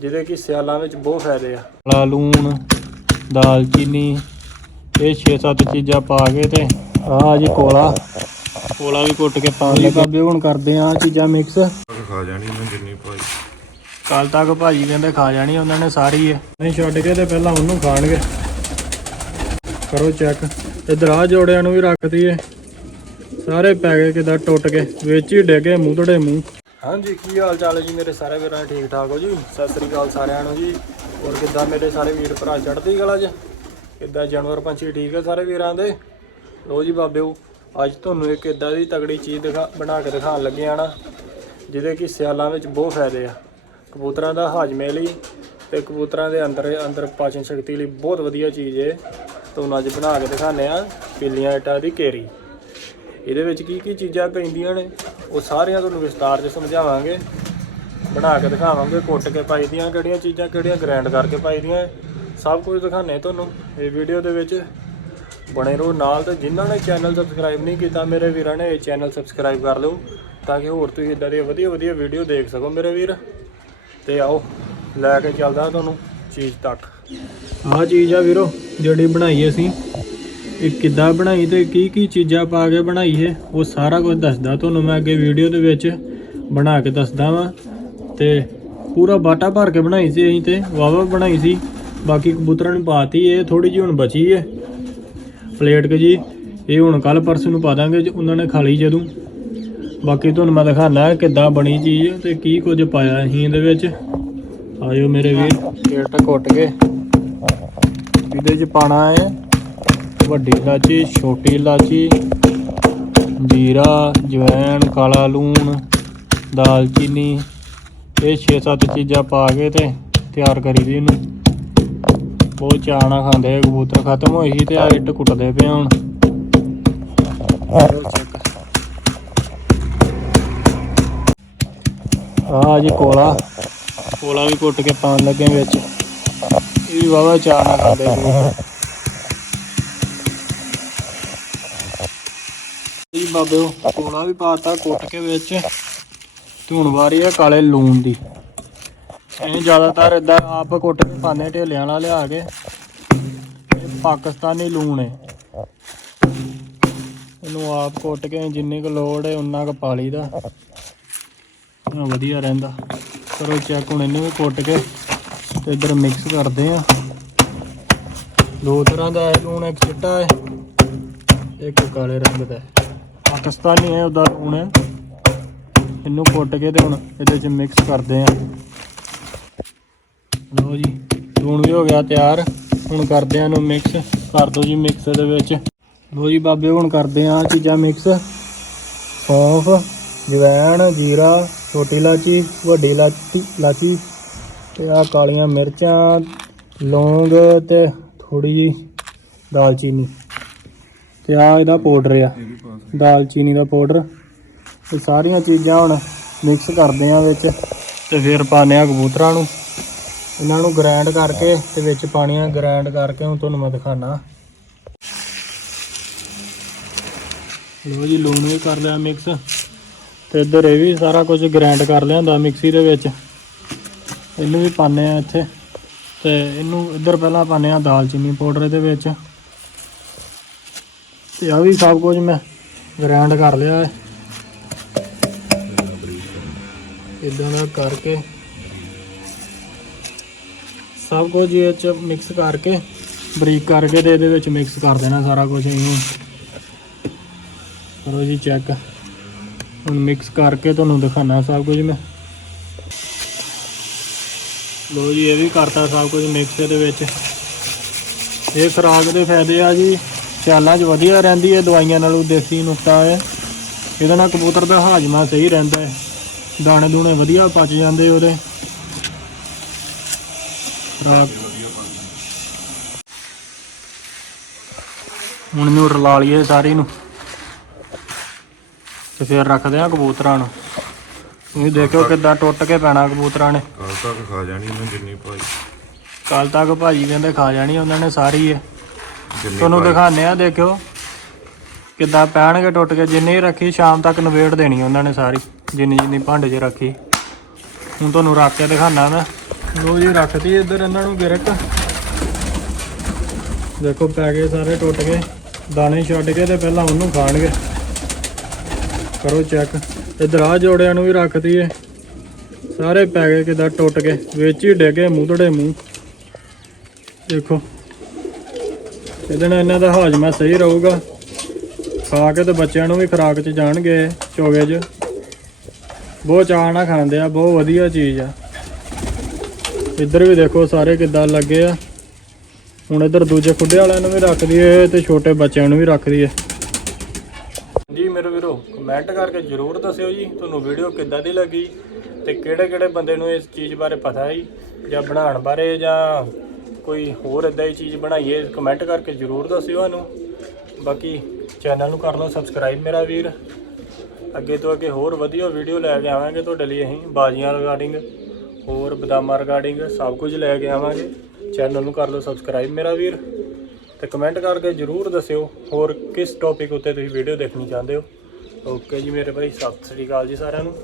ਜਿਹਦੇ ਕਿ ਸਿਆਲਾਂ ਵਿੱਚ ਬਹੁਤ ਫਾਇਦੇ ਆ। ਕਾਲਾ ਲੂਣ ਦਾਲਚੀਨੀ ਇਹ 6-7 ਚੀਜ਼ਾਂ ਪਾ ਕੇ ਤੇ ਆਹ ਜੀ ਕੋਲਾ। ਕੋਲਾ ਵੀ ਕੁੱਟ ਕੇ ਪਾਉਣ ਲੱਗੇ। ਬਾਬੇ ਹੁਣ ਕਰਦੇ ਆ ਚੀਜ਼ਾਂ ਮਿਕਸ ਖਾ ਜਾਣੀ ਮੈਂ ਜਿੰਨੀ ਪਾਈ ਕੱਲ ਤੱਕ ਭਾਜੀ ਕਹਿੰਦੇ ਖਾ ਜਾਣੀ ਉਹਨਾਂ ਨੇ ਸਾਰੀ ਹੈ ਨਹੀਂ ਛੱਡ ਕੇ ਤੇ ਪਹਿਲਾਂ ਉਹਨੂੰ ਖਾਣਗੇ। ਕਰੋ ਚੈੱਕ ਇਧਰ ਆ ਜੋੜਿਆਂ ਨੂੰ ਵੀ ਰੱਖ ਦਈਏ। ਸਾਰੇ ਪੈ ਗਏ ਕਿਦਾਂ ਟੁੱਟ ਕੇ ਵਿੱਚ ਹੀ ਡਿੱਗੇ ਮੂੰਹ ਤੜੇ ਮੂੰਹ। ਹਾਂਜੀ, ਕੀ ਹਾਲ ਚਾਲ ਹੈ ਜੀ ਮੇਰੇ ਸਾਰੇ ਵੀਰਾਂ ਠੀਕ ਠਾਕ ਹੋ ਜੀ? ਸਤਿ ਸ੍ਰੀ ਅਕਾਲ ਸਾਰਿਆਂ ਨੂੰ ਜੀ। ਹੋਰ ਕਿੱਦਾਂ ਮੇਰੇ ਸਾਰੇ ਵੀਰ ਭਰਾ ਚੜ੍ਹਦੀ ਕਲਾ ਜੀ ਕਿੱਦਾਂ ਜਾਨਵਰ ਪੰਛੀ ਠੀਕ ਹੈ ਸਾਰੇ ਵੀਰਾਂ ਦੇ? ਲੋ ਜੀ ਬਾਬਿਓ, ਅੱਜ ਤੁਹਾਨੂੰ ਇੱਕ ਇਦਾਂ ਦੀ ਤਗੜੀ ਚੀਜ਼ ਦਿਖਾ, ਬਣਾ ਕੇ ਦਿਖਾਉਣ ਲੱਗੇ ਆ ਨਾ, ਜਿਹਦੇ ਕਿ ਸਿਆਲਾਂ ਵਿੱਚ ਬਹੁਤ ਫਾਇਦੇ ਆ। ਕਬੂਤਰਾਂ ਦਾ ਹਾਜ਼ਮੇ ਲਈ ਤੇ ਕਬੂਤਰਾਂ ਦੇ ਅੰਦਰ ਅੰਦਰ ਪਾਚਨ ਸ਼ਕਤੀ ਲਈ ਬਹੁਤ ਵਧੀਆ ਚੀਜ਼ ਹੈ ਤੁਹਾਨੂੰ ਅੱਜ ਬਣਾ ਕੇ ਦਿਖਾਉਂਦੇ ਆ ਪੀਲੀਆਂ ਇੱਟਾਂ ਦੀ ਕੇਰੀ। ਇਹਦੇ ਵਿੱਚ ਕੀ ਕੀ ਚੀਜ਼ਾਂ ਪੈਂਦੀਆਂ ਨੇ? ਉਹ ਸਾਰੀਆਂ ਤੁਹਾਨੂੰ ਵਿਸਤਾਰ 'ਚ ਸਮਝਾਵਾਂਗੇ, ਬਣਾ ਕੇ ਦਿਖਾਵਾਂਗੇ, ਕੁੱਟ ਕੇ ਪਾਈ ਦੀਆਂ ਕਿਹੜੀਆਂ ਚੀਜ਼ਾਂ ਕਿਹੜੀਆਂ ਗ੍ਰਾਈਂਡ ਕਰਕੇ ਪਾਈ ਦੀਆਂ, ਸਭ ਕੁਝ ਦਿਖਾਣੇ ਤੁਹਾਨੂੰ। ਇਹ ਵੀਡੀਓ ਦੇ ਵਿੱਚ ਬਣੇ ਰਹੋ ਨਾਲ ਤੇ ਜਿਨ੍ਹਾਂ ਨੇ ਚੈਨਲ ਸਬਸਕ੍ਰਾਈਬ ਨਹੀਂ ਕੀਤਾ, ਮੇਰੇ ਵੀਰਾਂ ਨੇ ਇਹ ਚੈਨਲ ਸਬਸਕ੍ਰਾਈਬ ਕਰ ਲਓ ਤਾਂ ਕਿ ਹੋਰ ਤੁਸੀਂ ਇਦਾਂ ਦੀਆਂ ਵਧੀਆ ਵਧੀਆ ਵੀਡੀਓ ਦੇਖ ਸਕੋ ਮੇਰੇ ਵੀਰ। ਤੇ ਆਓ, ਲੈ ਕੇ ਚੱਲਦਾ ਤੁਹਾਨੂੰ ਚੀਜ਼ ਤੱਕ। ਆਹ ਚੀਜ਼ ਆ ਵੀਰੋ, ਜਿਹੜੀ ਬਣਾਈ ਅਸੀਂ। ਇਹ ਕਿੱਦਾਂ ਬਣਾਈ ਤੇ ਕੀ ਕੀ ਚੀਜ਼ਾਂ ਪਾ ਕੇ ਬਣਾਈ ਹੈ, ਉਹ ਸਾਰਾ ਕੁਝ ਦੱਸਦਾ ਤੁਹਾਨੂੰ ਮੈਂ ਅੱਗੇ ਵੀਡੀਓ ਦੇ ਵਿੱਚ ਬਣਾ ਕੇ ਦੱਸਦਾ ਵਾਂ। ਤੇ ਪੂਰਾ ਬਾਟਾ ਭਰ ਕੇ ਬਣਾਈ ਸੀ ਅਸੀਂ ਤੇ ਵਾਵਾ ਬਣਾਈ ਸੀ। ਬਾਕੀ ਕਬੂਤਰਾਂ ਨੂੰ ਪਾਤੀ ਇਹ ਥੋੜੀ ਜਿਹੀ ਹੁਣ ਬਚੀ ਹੈ ਪਲੇਟ ਕੇ ਜੀ, ਇਹ ਹੁਣ ਕੱਲ ਪਰਸੋਂ ਨੂੰ ਪਾ ਦਾਂਗੇ, ਜੇ ਉਹਨਾਂ ਨੇ ਖਾ ਲਈ ਜਦੋਂ। ਬਾਕੀ ਤੁਹਾਨੂੰ ਮੈਂ ਦਿਖਾਣਾ ਕਿੱਦਾਂ ਬਣੀ ਚੀਜ਼ ਤੇ ਕੀ ਕੁਝ ਪਾਇਆ ਅਸੀਂ ਇਹਦੇ ਵਿੱਚ। ਆਇਓ ਮੇਰੇ ਵੀਰ। ਪਲੇਟ ਕੁੱਟ ਕੇ ਇਹਦੇ 'ਚ ਪਾਣਾ ਹੈ ਵੱਡੀ ਇਲਾਚੀ ਛੋਟੀ ਇਲਾਚੀ ਜੀਰਾ, ਜਵੈਣ, ਕਾਲਾ ਲੂਣ ਦਾਲਚੀਨੀ ਇਹ 6-7 ਚੀਜ਼ਾਂ ਪਾ ਕੇ ਤੇ ਤਿਆਰ ਕਰੀ ਦੀ ਇਹਨੂੰ ਬਹੁਤ ਚਾਅ ਨਾਲ ਖਾਂਦੇ ਆ, ਕਬੂਤਰ ਖਤਮ ਹੋਈ ਸੀ ਤੇ ਆ ਇੱਟ ਕੁੱਟਦੇ ਪਏ ਹੁਣ। ਆ ਜੀ ਕੋਲਾ। ਕੋਲਾ ਵੀ ਕੁੱਟ ਕੇ ਪਾਉਣ ਲੱਗੇ ਵਿੱਚ। ਇਹ ਵੀ ਵਾਵਾ ਚਾਅ ਨਾਲ ਖਾਂਦੇ ਕਬੂਤਰ ਜੀ ਬਾਬਿਓ ਕੋਲਾ ਵੀ ਪਾਤਾ ਕੁੱਟ ਕੇ ਵਿੱਚ। ਤੇ ਹੁਣ ਵਾਰੀ ਆ ਕਾਲੇ ਲੂਣ ਦੀ। ਅਸੀਂ ਜ਼ਿਆਦਾਤਰ ਇਦਾਂ ਆਪ ਕੁੱਟ ਕੇ ਪਾਉਂਦੇ ਢੇਲਿਆਂ ਨਾਲ ਲਿਆ ਕੇ। ਇਹ ਪਾਕਿਸਤਾਨੀ ਲੂਣ ਹੈ ਇਹਨੂੰ ਆਪ ਕੁੱਟ ਕੇ ਜਿੰਨੀ ਕੁ ਲੋੜ ਹੈ ਉਨਾ ਕੁ ਪਾ ਲਈਦਾ। ਵਧੀਆ ਰਹਿੰਦਾ। ਕਰੋ ਚੈੱਕ ਹੁਣ ਇਹਨੂੰ ਵੀ ਕੁੱਟ ਕੇ ਤੇ ਇਧਰ ਮਿਕਸ ਕਰਦੇ ਆ ਦੋ ਤਰ੍ਹਾਂ ਦਾ ਹੈ ਲੂਣ ਇੱਕ ਚਿੱਟਾ ਹੈ ਇੱਕ ਕਾਲੇ ਰੰਗ ਦਾ ਹੈ ਪਾਕਿਸਤਾਨੀ ਹੈ, ਉਹਦਾ ਲੂਣ ਹੈ। ਇਹਨੂੰ ਕੁੱਟ ਕੇ ਤੇ ਹੁਣ ਇਹਦੇ ਚ ਮਿਕਸ ਕਰਦੇ ਆ ਲਓ ਜੀ ਲੂਣ ਵੀ ਹੋ ਗਿਆ ਤਿਆਰ। ਹੁਣ ਕਰਦੇ ਆ ਇਹਨੂੰ ਮਿਕਸ ਕਰ ਦਿਓ ਜੀ ਮਿਕਸ ਦੇ ਵਿੱਚ। ਲਓ ਜੀ ਬਾਬੇ, ਹੁਣ ਕਰਦੇ ਆ ਚੀਜ਼ਾਂ ਮਿਕਸ ਸੌਂਫ, ਜਵੈਣ, ਜੀਰਾ, ਛੋਟੀ ਇਲਾਚੀ, ਵੱਡੀ ਇਲਾਚੀ ਇਲਾਚੀ ਤੇ ਆ ਕਾਲੀਆਂ ਮਿਰਚਾਂ, ਲੌਂਗ ਤੇ ਥੋੜੀ ਜੀ ਦਾਲਚੀਨੀ। ਤੇ ਆ ਇਹਦਾ ਪਾਊਡਰ ਆ। ਦਾਲਚੀਨੀ ਦਾ ਪਾਊਡਰ ਇਹ ਸਾਰੀਆਂ ਚੀਜ਼ਾਂ ਹੁਣ ਮਿਕਸ ਕਰਦੇ ਆ ਵਿੱਚ ਤੇ ਫਿਰ ਪਾਉਂਦੇ ਆ ਕਬੂਤਰਾਂ ਨੂੰ। ਇਹਨਾਂ ਨੂੰ ਗ੍ਰਾਈਂਡ ਕਰਕੇ ਤੇ ਵਿੱਚ ਪਾਣੀਆਂ ਗ੍ਰਾਈਂਡ ਕਰਕੇ ਹੁਣ ਤੁਹਾਨੂੰ ਮੈਂ ਦਿਖਾਣਾ ਲੋ ਜੀ, ਲੂਣ ਵੀ ਕਰ ਲਿਆ ਮਿਕਸ ਤੇ ਇੱਧਰ ਇਹ ਵੀ ਸਾਰਾ ਕੁਝ ਗ੍ਰਾਈਂਡ ਕਰ ਲਿਆ ਹੁੰਦਾ ਮਿਕਸੀ ਦੇ ਵਿੱਚ। ਇਹਨੂੰ ਵੀ ਪਾਉਂਦੇ ਆ ਇੱਥੇ। ਤੇ ਇਹਨੂੰ ਇੱਧਰ ਪਹਿਲਾਂ ਪਾਉਂਦੇ ਆ ਦਾਲਚੀਨੀ ਪਾਊਡਰ ਇਹਦੇ ਵਿੱਚ। ਤੇ ਆ ਵੀ ਸਭ ਕੁਝ ਮੈਂ ਗ੍ਰਾਈਂਡ ਕਰ ਲਿਆ ਹੈ। ਇਦਾਂ ਦਾ ਕਰਕੇ। ਸਭ ਕੁਝ ਇਹ ਚ ਮਿਕਸ ਕਰਕੇ, ਬਰੀਕ ਕਰਕੇ ਤੇ ਇਹਦੇ ਵਿੱਚ ਮਿਕਸ ਕਰ ਦੇਣਾ ਸਾਰਾ ਕੁਝ ਇਹਨੂੰ। ਕਰੋ ਜੀ ਚੈੱਕ ਹੁਣ ਮਿਕਸ ਕਰਕੇ ਤੁਹਾਨੂੰ ਦਿਖਾਣਾ ਸਭ ਕੁਝ ਮੈਂ। ਲੋ ਜੀ, ਇਹ ਵੀ ਕਰਤਾ ਸਭ ਕੁਝ ਮਿਕਸ ਇਹਦੇ ਵਿੱਚ। ਇਹ ਖੁਰਾਕ ਦੇ ਫਾਇਦੇ ਆ ਜੀ। ਸਿਆਲਾਂ 'ਚ ਵਧੀਆ ਰਹਿੰਦੀ ਹੈ ਦਵਾਈਆਂ ਨਾਲੋਂ ਦੇਸੀ ਨੁਕਤਾ ਹੈ। ਇਹਦੇ ਨਾਲ ਕਬੂਤਰ ਦਾ ਹਾਜ਼ਮਾ ਸਹੀ ਰਹਿੰਦਾ ਹੈ। ਦਾਣੇ ਦੂਣੇ ਵਧੀਆ ਪਚ ਜਾਂਦੇ ਉਹਦੇ। ਹੁਣ ਇਹਨੂੰ ਰਲਾ ਲਈਏ ਸਾਰੀ ਨੂੰ। ਤੇ ਫਿਰ ਰੱਖਦੇ ਆ ਕਬੂਤਰਾਂ ਨੂੰ। ਤੁਸੀਂ ਦੇਖਿਓ ਕਿੱਦਾਂ ਟੁੱਟ ਕੇ ਪੈਣਾ ਕਬੂਤਰਾਂ ਨੇ। ਕੱਲ ਤੱਕ ਖਾ ਜਾਣੀ ਮੈਂ ਜਿੰਨੀ ਪਾਈ ਕੱਲ ਤੱਕ ਭਾਜੀ ਕਹਿੰਦੇ ਖਾ ਜਾਣੀ ਉਹਨਾਂ ਨੇ ਸਾਰੀ ਹੈ ਤੁਹਾਨੂੰ। ਦਿਖਾਣੇ ਆ ਦੇਖਿਓ। ਕਿੱਦਾਂ ਪੈਣਗੇ ਟੁੱਟ ਕੇ ਜਿੰਨੀ ਰੱਖੀ ਸ਼ਾਮ ਤੱਕ ਨਵੇੜ ਦੇਣੀ ਉਹਨਾਂ ਨੇ ਸਾਰੀ ਜਿੰਨੀ ਜਿੰਨੀ ਭਾਂਡੇ 'ਚ ਰੱਖੀ। ਹੁਣ ਤੁਹਾਨੂੰ ਰੱਖ ਕੇ ਦਿਖਾਣਾ ਮੈਂ। ਲੋ ਜੀ ਰੱਖਤੀ ਇੱਧਰ ਇਹਨਾਂ ਨੂੰ ਗਿਰਕ। ਦੇਖੋ ਪੈ ਗਏ ਸਾਰੇ ਟੁੱਟ ਗਏ। ਦਾਣੇ ਛੱਡ ਕੇ ਤੇ ਪਹਿਲਾਂ ਉਹਨੂੰ ਖਾਣਗੇ। ਕਰੋ ਚੈੱਕ। ਇੱਧਰ ਆ ਜੋੜਿਆਂ ਨੂੰ ਵੀ ਰੱਖਤੀ ਏ। ਸਾਰੇ ਪੈ ਗਏ ਕਿਦਾਂ ਟੁੱਟ ਗਏ ਵਿੱਚ ਹੀ ਡਿੱਗੇ ਮੂੰਹੜੇ ਮੂੰਹ। ਦੇਖੋ। ਇਹਦੇ ਨਾਲ ਇਹਨਾਂ ਦਾ ਹਾਜ਼ਮਾ ਸਹੀ ਰਹੂਗਾ। ਖਾ ਕੇ ਤੇ ਬੱਚਿਆਂ ਨੂੰ ਵੀ ਖੁਰਾਕ 'ਚ ਜਾਣਗੇ ਚੋਗੇ 'ਚ। ਬਹੁਤ ਚਾਅ ਨਾਲ ਖਾਂਦੇ ਆ, ਬਹੁਤ ਵਧੀਆ ਚੀਜ਼ ਆ। ਇੱਧਰ ਵੀ ਦੇਖੋ ਸਾਰੇ ਕਿੱਦਾਂ ਲੱਗੇ ਆ। ਹੁਣ ਇੱਧਰ ਦੂਜੇ ਖੁੱਡੇ ਵਾਲਿਆਂ ਨੂੰ ਵੀ ਰੱਖ ਦਈਏ ਤੇ ਛੋਟੇ ਬੱਚਿਆਂ ਨੂੰ ਵੀ ਰੱਖ ਦਈਏ। ਜੀ ਮੇਰੇ ਵੀਰੋ ਕਮੈਂਟ ਕਰਕੇ ਜਰੂਰ ਦੱਸਿਓ ਜੀ, ਤੁਹਾਨੂੰ ਵੀਡੀਓ ਕਿੱਦਾਂ ਦੀ ਲੱਗੀ ਤੇ ਕਿਹੜੇ ਕਿਹੜੇ ਬੰਦੇ ਨੂੰ ਇਸ ਚੀਜ਼ ਬਾਰੇ ਪਤਾ ਹੈ ਜਾਂ ਬਣਾਉਣ ਬਾਰੇ ਜਾਂ ਕੋਈ ਹੋਰ ਇਦਾਂ ਦੀ ਚੀਜ਼ ਬਣਾਈਏ ਕਮੈਂਟ ਕਰਕੇ ਜਰੂਰ ਦੱਸਿਓ ਸਾਨੂੰ। ਬਾਕੀ ਚੈਨਲ ਨੂੰ ਕਰ ਲਓ ਸਬਸਕ੍ਰਾਈਬ ਮੇਰਾ ਵੀਰ। ਅੱਗੇ ਤੋਂ ਅੱਗੇ ਹੋਰ ਵਧੀਆ ਵੀਡੀਓ ਲੈ ਕੇ ਆਵਾਂਗੇ ਤੁਹਾਡੇ ਲਈ ਅਸੀਂ, ਬਾਜ਼ੀਆਂ ਰਿਗਾਰਡਿੰਗ ਹੋਰ ਬਦਾਮਾਂ ਰਿਗਾਰਡਿੰਗ ਸਭ ਕੁਝ ਲੈ ਕੇ ਆਵਾਂਗੇ। ਚੈਨਲ ਨੂੰ ਕਰ ਲਓ ਸਬਸਕ੍ਰਾਈਬ ਮੇਰਾ ਵੀਰ। ਤੇ ਕਮੈਂਟ ਕਰਕੇ ਜਰੂਰ ਦੱਸਿਓ ਹੋਰ ਕਿਸ ਟੌਪਿਕ ਉੱਤੇ ਤੁਸੀਂ ਵੀਡੀਓ ਦੇਖਣੀ ਚਾਹੁੰਦੇ ਹੋ। ਓਕੇ ਜੀ ਮੇਰੇ ਭਾਈ, ਸਤਿ ਸ੍ਰੀ ਅਕਾਲ ਜੀ ਸਾਰਿਆਂ ਨੂੰ।